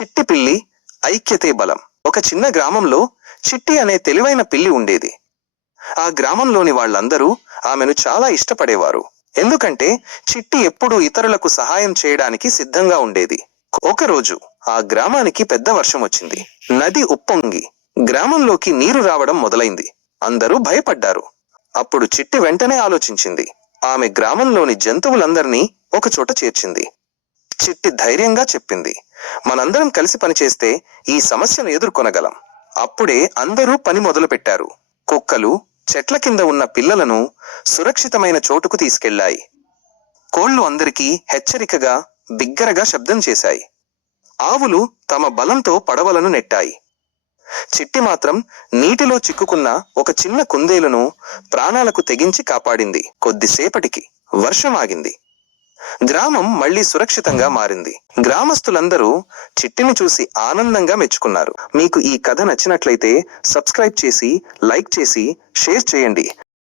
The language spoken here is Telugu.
చిట్టి పిల్లి ఐక్యతే బలం. ఒక చిన్న గ్రామంలో చిట్టి అనే తెలివైన పిల్లి ఉండేది. ఆ గ్రామంలోని వాళ్ళందరూ ఆమెను చాలా ఇష్టపడేవారు. ఎందుకంటే చిట్టి ఎప్పుడూ ఇతరులకు సహాయం చేయడానికి సిద్ధంగా ఉండేది. ఒకరోజు ఆ గ్రామానికి పెద్ద వర్షం వచ్చింది. నది ఉప్పొంగి గ్రామంలోకి నీరు రావడం మొదలైంది. అందరూ భయపడ్డారు. అప్పుడు చిట్టి వెంటనే ఆలోచించింది. ఆమె గ్రామంలోని జంతువులందరినీ ఒకచోట చేర్చింది. చిట్టి ధైర్యంగా చెప్పింది. మనందరం కలిసి పనిచేస్తే ఈ సమస్యను ఎదుర్కొనగలం. అప్పుడే అందరూ పని మొదలుపెట్టారు. కుక్కలు చెట్ల కింద ఉన్న పిల్లలను సురక్షితమైన చోటుకు తీసుకెళ్ళాయి కోళ్ళు అందరికీ హెచ్చరికగా బిగ్గరగా శబ్దం చేశాయి. ఆవులు తమ బలంతో పడవలను నెట్టాయి. చిట్టి మాత్రం నీటిలో చిక్కుకున్న ఒక చిన్న కుందేలును ప్రాణాలకు తెగించి కాపాడింది. కొద్దిసేపటికి వర్షం ఆగింది. గ్రామం మళ్ళీ సురక్షితంగా మారింది. గ్రామస్తులందరూ చిట్టిని చూసి ఆనందంగా మెచ్చుకున్నారు. మీకు ఈ కథ నచ్చినట్లయితే సబ్స్క్రైబ్ చేసి లైక్ చేసి షేర్ చేయండి.